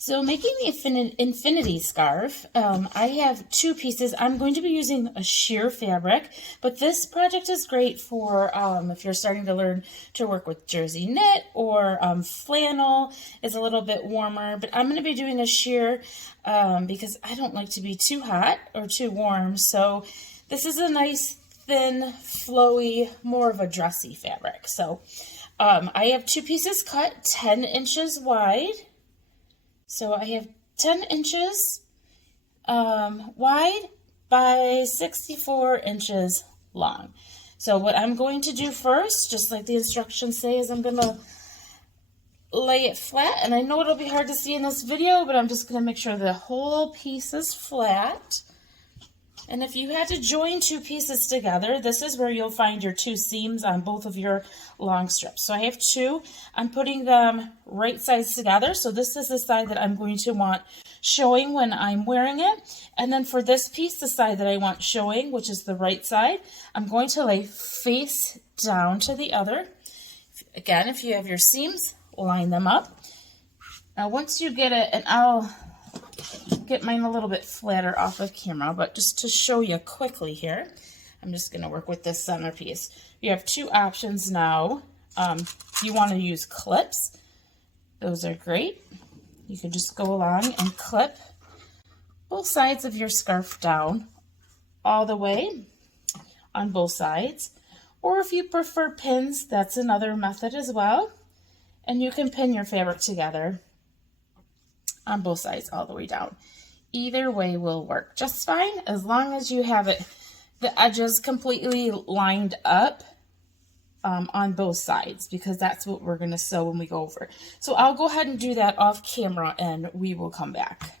So making the infinity scarf, I have two pieces. I'm going to be using a sheer fabric, but this project is great for if you're starting to learn to work with jersey knit, or flannel is a little bit warmer, but I'm going to be doing a sheer because I don't like to be too hot or too warm. So this is a nice, thin, flowy, more of a dressy fabric. So I have two pieces cut 10 inches wide. So I have 10 inches wide by 64 inches long. So what I'm going to do first, just like the instructions say, is I'm going to lay it flat. And I know it'll be hard to see in this video, but I'm just going to make sure the whole piece is flat. And if you had to join two pieces together, this is where you'll find your two seams on both of your long strips. So I have two. I'm putting them right sides together. So this is the side that I'm going to want showing when I'm wearing it. And then for this piece, the side that I want showing, which is the right side, I'm going to lay face down to the other. Again, if you have your seams, line them up. Now once you get it, and I'll get mine a little bit flatter off of camera, but just to show you quickly here, I'm just going to work with this center piece. You have two options now. If you want to use clips, those are great. You can just go along and clip both sides of your scarf down all the way on both sides. Or if you prefer pins, that's another method as well. And you can pin your fabric together on both sides all the way down. Either way will work just fine, as long as you have it, the edges completely lined up on both sides, because that's what we're going to sew when we go over. So I'll go ahead and do that off camera and we will come back.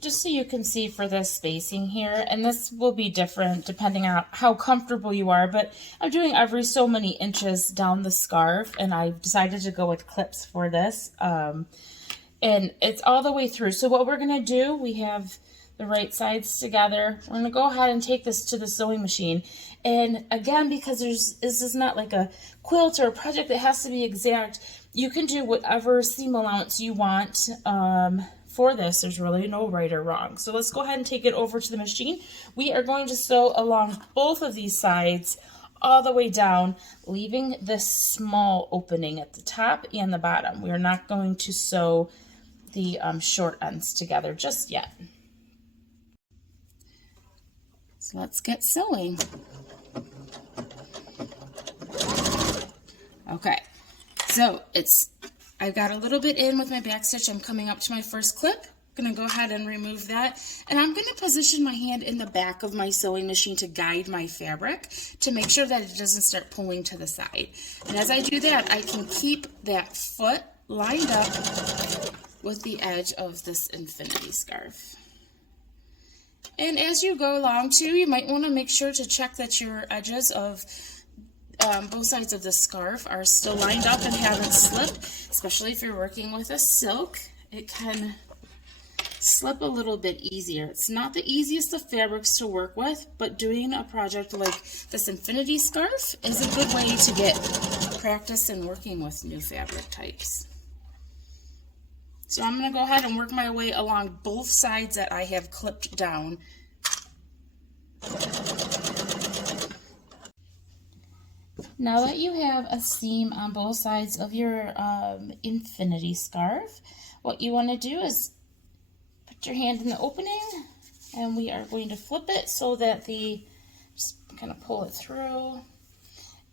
Just so you can see for this spacing here, and this will be different depending on how comfortable you are, but I'm doing every so many inches down the scarf, and I've decided to go with clips for this. And it's all the way through. So what we're going to do, we have the right sides together. We're going to go ahead and take this to the sewing machine. And again, because this is not like a quilt or a project that has to be exact, you can do whatever seam allowance you want for this. There's really no right or wrong. So let's go ahead and take it over to the machine. We are going to sew along both of these sides all the way down, leaving this small opening at the top and the bottom. We're not going to sew the short ends together just yet. So let's get sewing. Okay, so I've got a little bit in with my back stitch. I'm coming up to my first clip. I'm going to go ahead and remove that, and I'm going to position my hand in the back of my sewing machine to guide my fabric to make sure that it doesn't start pulling to the side. And as I do that, I can keep that foot lined up with the edge of this infinity scarf. And as you go along too, you might want to make sure to check that your edges of both sides of the scarf are still lined up and haven't slipped, especially if you're working with a silk. It can slip a little bit easier. It's not the easiest of fabrics to work with, but doing a project like this infinity scarf is a good way to get practice in working with new fabric types. So I'm going to go ahead and work my way along both sides that I have clipped down. Now that you have a seam on both sides of your infinity scarf, what you want to do is put your hand in the opening, and we are going to flip it so that just kind of pull it through.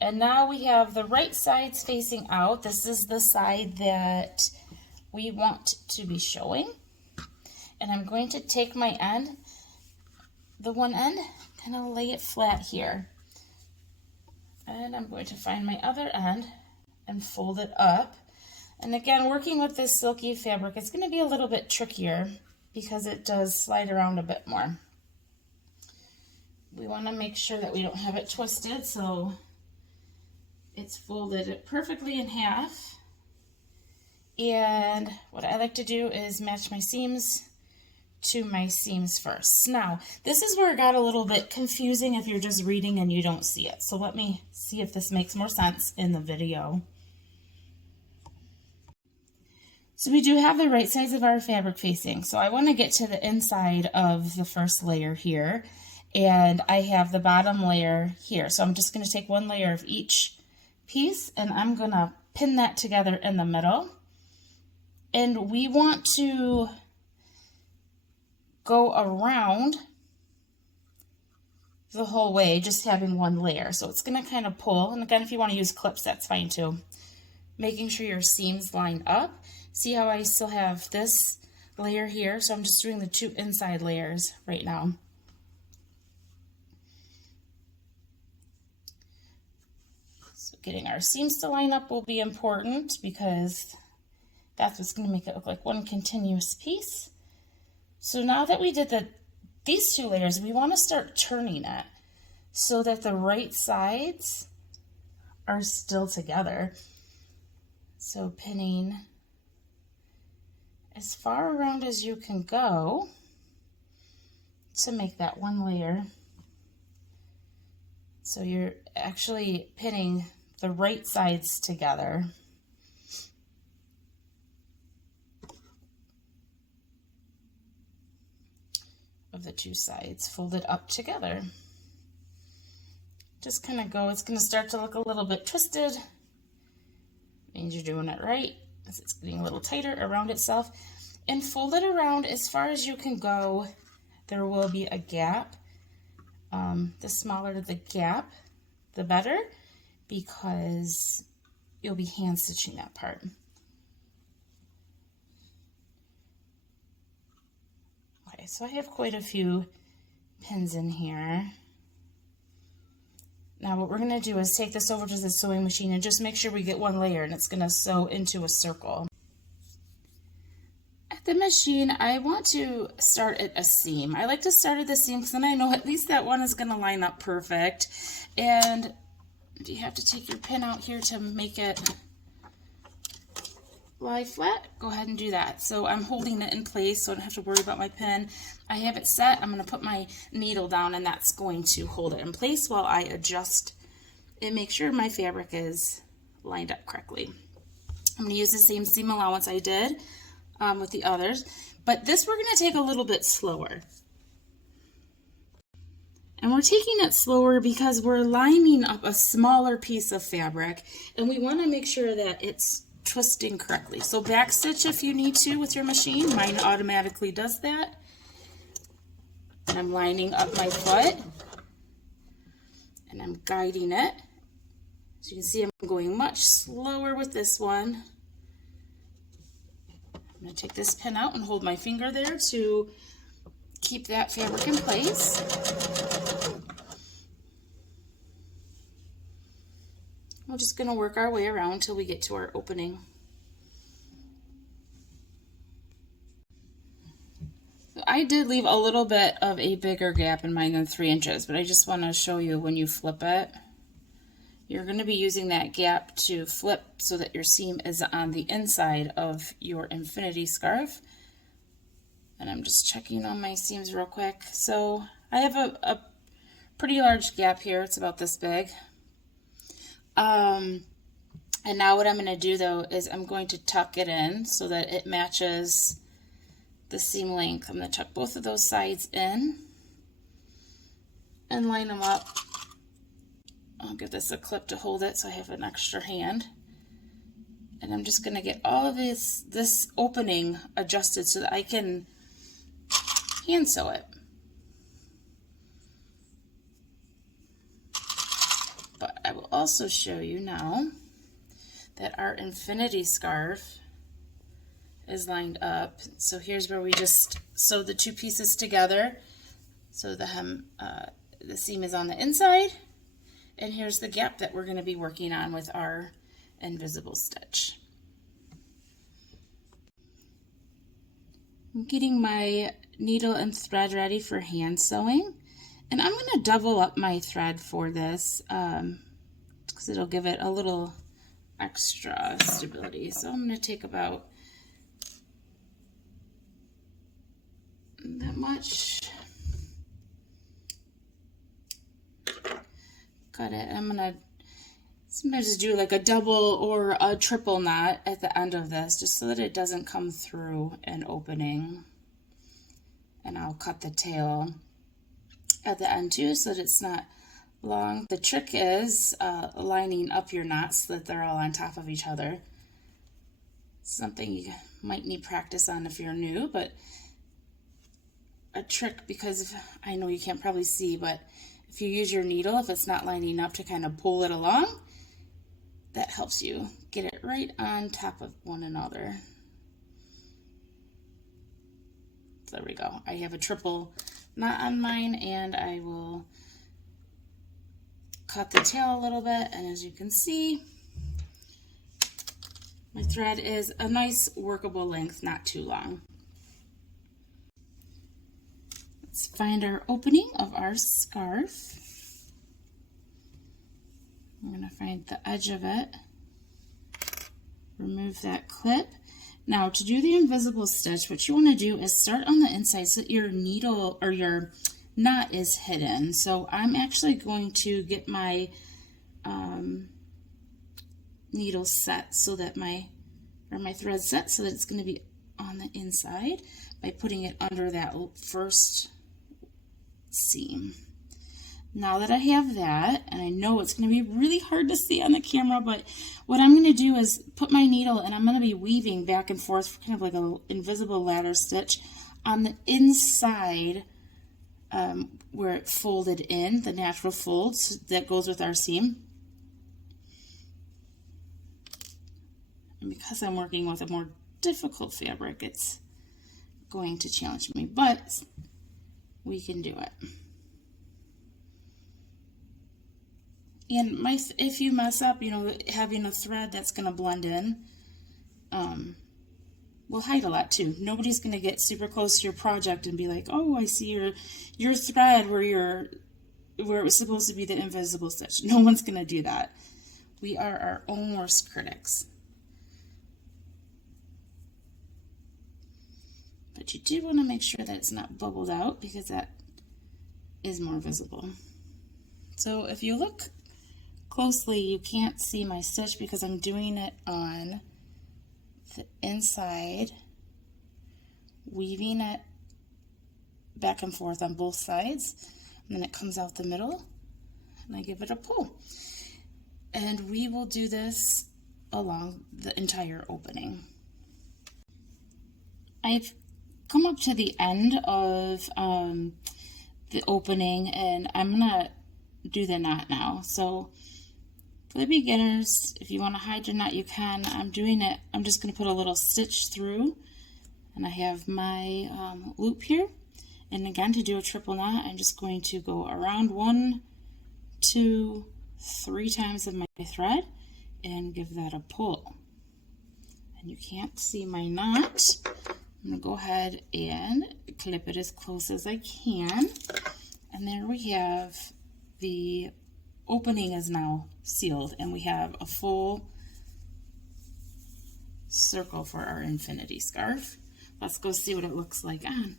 And now we have the right sides facing out. This is the side that we want to be showing. And I'm going to take my end, the one end, kind of lay it flat here. And I'm going to find my other end and fold it up. And again, working with this silky fabric, it's going to be a little bit trickier because it does slide around a bit more. We want to make sure that we don't have it twisted, so it's folded perfectly in half. And what I like to do is match my seams to my seams first. Now, this is where it got a little bit confusing if you're just reading and you don't see it. So let me see if this makes more sense in the video. So we do have the right sides of our fabric facing. So I want to get to the inside of the first layer here, and I have the bottom layer here. So I'm just going to take one layer of each piece and I'm going to pin that together in the middle. And we want to go around the whole way, just having one layer. So it's going to kind of pull. And again, if you want to use clips, that's fine too. Making sure your seams line up. See how I still have this layer here? So I'm just doing the two inside layers right now. So getting our seams to line up will be important because that's what's going to make it look like one continuous piece. So now that we did these two layers, we want to start turning it so that the right sides are still together. So pinning as far around as you can go to make that one layer. So you're actually pinning the right sides together. Of the two sides folded up together. Just kind of go, it's going to start to look a little bit twisted. Means you're doing it right, as it's getting a little tighter around itself. And fold it around as far as you can go. There will be a gap. The smaller the gap, the better, because you'll be hand stitching that part. Okay, so I have quite a few pins in here. Now what we're going to do is take this over to the sewing machine and just make sure we get one layer, and it's going to sew into a circle. At the machine, I want to start at a seam. I like to start at the seam because then I know at least that one is going to line up perfect. And do you have to take your pin out here to make it lie flat? Go ahead and do that. So I'm holding it in place so I don't have to worry about my pin. I have it set. I'm going to put my needle down and that's going to hold it in place while I adjust and make sure my fabric is lined up correctly. I'm going to use the same seam allowance I did with the others, but this we're going to take a little bit slower. And we're taking it slower because we're lining up a smaller piece of fabric and we want to make sure that it's twisting correctly. So back stitch if you need to with your machine. Mine automatically does that. And I'm lining up my foot and I'm guiding it. As you can see, I'm going much slower with this one. I'm going to take this pin out and hold my finger there to keep that fabric in place. We're just going to work our way around until we get to our opening. So I did leave a little bit of a bigger gap in mine than 3 inches, but I just want to show you when you flip it, you're going to be using that gap to flip so that your seam is on the inside of your infinity scarf. And I'm just checking on my seams real quick. So I have a pretty large gap here. It's about this big. And now what I'm going to do though is I'm going to tuck it in so that it matches the seam length. I'm going to tuck both of those sides in and line them up. I'll give this a clip to hold it so I have an extra hand. And I'm just going to get all of this opening adjusted so that I can hand sew it. But I will also show you now that our infinity scarf is lined up. So here's where we just sewed the two pieces together. So the seam is on the inside, and here's the gap that we're going to be working on with our invisible stitch. I'm getting my needle and thread ready for hand sewing. And I'm going to double up my thread for this because it'll give it a little extra stability. So I'm going to take about that much, cut it. I'm going to Sometimes do like a double or a triple knot at the end of this, just so that it doesn't come through an opening. And I'll cut the tail at the end too, so that it's not long. The trick is lining up your knots so that they're all on top of each other. Something you might need practice on if you're new, but a trick, because I know you can't probably see, but if you use your needle, if it's not lining up, to kind of pull it along, that helps you get it right on top of one another. So there we go. I have a triple knot on mine, and I will cut the tail a little bit, and as you can see, my thread is a nice workable length, not too long. Let's find our opening of our scarf. I'm going to find the edge of it, remove that clip. Now, to do the invisible stitch, what you want to do is start on the inside so that your needle or your knot is hidden. So I'm actually going to get my needle set so that my thread set so that it's going to be on the inside by putting it under that first seam. Now that I have that, and I know it's going to be really hard to see on the camera, but what I'm going to do is put my needle, and I'm going to be weaving back and forth, kind of like an invisible ladder stitch on the inside where it folded in, the natural folds that goes with our seam. And because I'm working with a more difficult fabric, it's going to challenge me, but we can do it. And if you mess up, you know, having a thread that's going to blend in will hide a lot too. Nobody's going to get super close to your project and be like, oh, I see your thread where it was supposed to be the invisible stitch. No one's going to do that. We are our own worst critics. But you do want to make sure that it's not bubbled out, because that is more visible. So if you look closely, you can't see my stitch because I'm doing it on the inside, weaving it back and forth on both sides, and then it comes out the middle, and I give it a pull. And we will do this along the entire opening. I've come up to the end of the opening, and I'm gonna do the knot now. So for the beginners, if you want to hide your knot, you can. I'm doing it, I'm just going to put a little stitch through, and I have my loop here. And again, to do a triple knot, I'm just going to go around 1, 2, 3 times of my thread and give that a pull. And you can't see my knot. I'm going to go ahead and clip it as close as I can. And there we have the opening is now sealed, and we have a full circle for our infinity scarf. Let's go see what it looks like on.